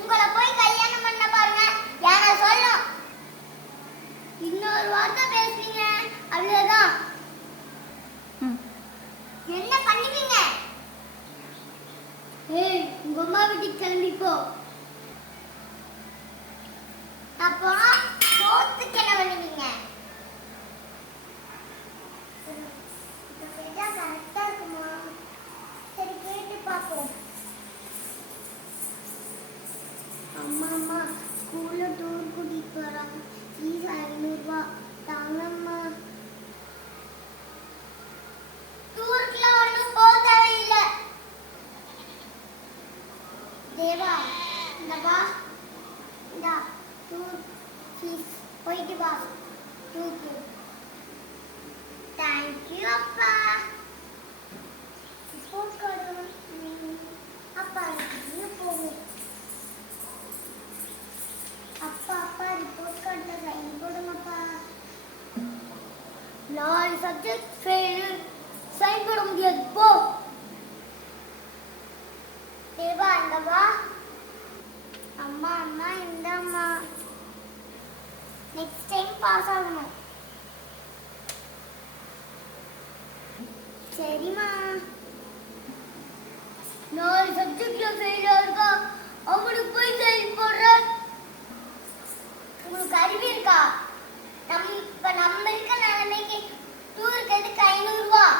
உங்களை போய் கல்யாணம் பண்ண பாருங்க. ஏன்னா சொல்லும் இன்னொரு வார்த்தை பேசுவீங்க அவ்வளவுதான். என்ன பண்ணுவீங்க? ஏய், உங்க அம்மா வீட்டுக்கு கிளம்பிப்போ. அப்போ போத்துக்கு என்ன பண்ணுவீங்க? கரெக்டா இருக்குமா? சரி கேட்டு பார்ப்போம். அம்மா ஸ்கூல்ல டூர் கூட்டிட்டு போறாங்க. ஃபீஸ் 500 ரூபாய் தாங்கம்மா. டூருக்குலாம் ஒன்றும் போக தேவையில்லை. தேவா, இந்த வா, இந்த டூர் ஃபீஸ் போயிட்டு வா டூருக்கு. தேங்க்யூ அப்பா. ரிப்போர்ட் கார்டு அப்பா போகும். அப்பா ரிப்போர்ட் கார்டில் சைன் போடுங்கப்பா. 4 சப்ஜெக்ட் ஃபெயில், சைன் போட முடியாது போ. தேவா, இந்த வா. அம்மா இந்த அம்மா நெக்ஸ்ட் டைம் பாஸ் ஆகணும். சரிம்மா. 4 சப்ஜெக்ட்ல ஃபெயில் ஆயிருக்கா, அவனுக்கு போய் சைன் போடுற. உங்களுக்கு அறிவு இருக்கா? இப்ப நம்ம இருக்க நிலைமைக்கு டூருக்கு எதுக்கு 500 ரூபாய்?